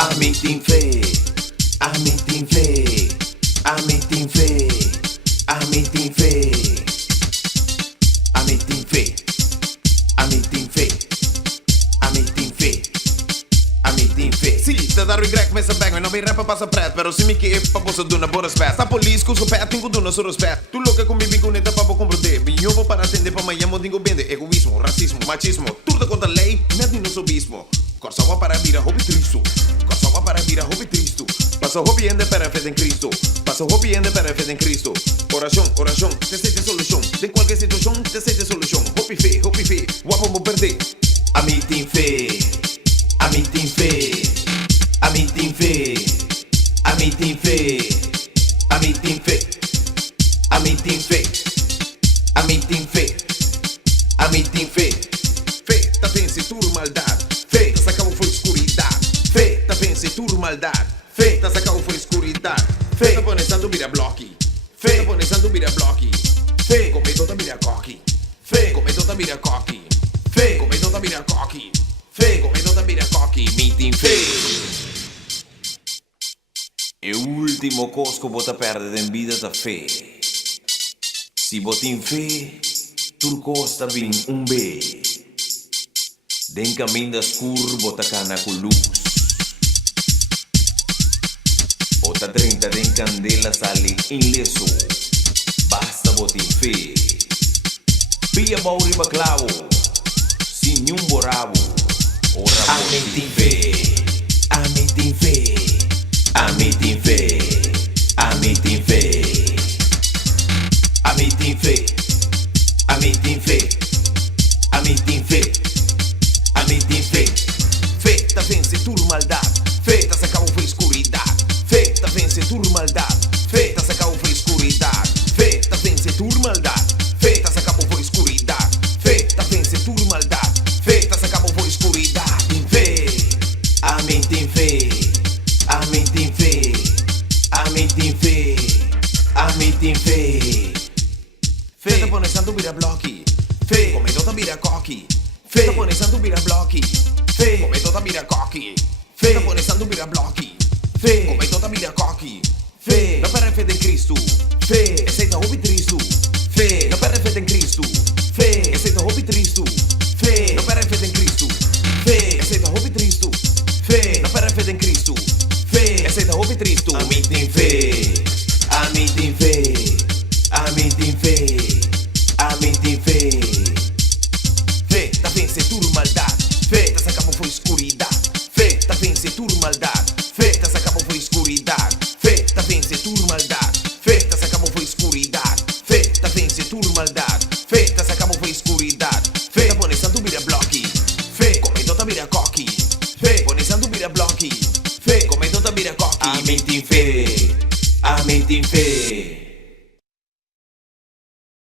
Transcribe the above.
A mim tem fé, a mim tem fé, a mim tem fé, a mim tem fé, a mim tem fé, a mim tem fé, a mim tem fé, a mim tem fé. Sim, te dar o grec med bang, men não vem rappa passa pret, pero se me que é pra você duna bora spät. Sta polis com pet, tenho duna sur spät. Tu louca com bibi com neta pra compreender. Eu vou para atender para amanhã, modinho bende, egoísmo, racismo, machismo, tudo contra a lei, nada no sobismo. Corsa para vira hobby tristo, corsa para vira hobby tristo. Passa hobby ende para a fé em Cristo, passa hobby ende para a fé em Cristo. Oração, oração, te sente solução. De qualquer situação, te sente solução. Hobby fé, guapo vou perder. A mim tem fé, a mim tem fé, a mim tem fé, a mim tem fé, a mim tem fé, a mim tem fé, a mim tem fé, a mim tem fé. Fé, tá vence tudo maldade. Fé, tá sacando foi escuridade. Fé, tá vence tudo maldade. Fé, tá sacando foi escuridade. Fé, tá começando a virar bloque. Fé, tá começando a virar bloque. Fé, começou a virar coque. Fé, começou a virar coque. Fé, começou a virar coque. Fé, começou a virar coque. Me tem fé. E o último cosco bota perde em vida da fé. Se bota em fé, tudo costa vem B. Den caminho escuro, bota cana com luz. Bota 30 den candela, sale ileso. Basta bota em fé. Pia bauri baclavo, sin um borabo. Ora bota em fé. A mim tem fé. A mim tem fé. A mim tem fé. A mim tem fé. A mim tem fé. A mim tem fé. A mim tem fé. Fé tá vence tudo maldade. Fé tá sacando foi escuridade. Fé tá vence tudo maldade. Fé tá sacando foi escuridade. Fé tá vence tudo maldade. Fé tá sacando foi escuridade. Fé tá vence tudo maldade. Fé tá sacando foi escuridade. Tem fé. A mim tem fé. A mim tem fé. A mim tem fé. A mim tem fé. Fé tá começando a virar bloque. Fé começou a virar coque. Fé tá começando a virar bloque. Fé começou a virar coque. Fé tá começando a virar bloque. Fé começou a virar coque. Fé não para a fé em Cristo. Fé aceita hobby tristo. Fé não para a fé em Cristo. Fé aceita hobby tristo. Fé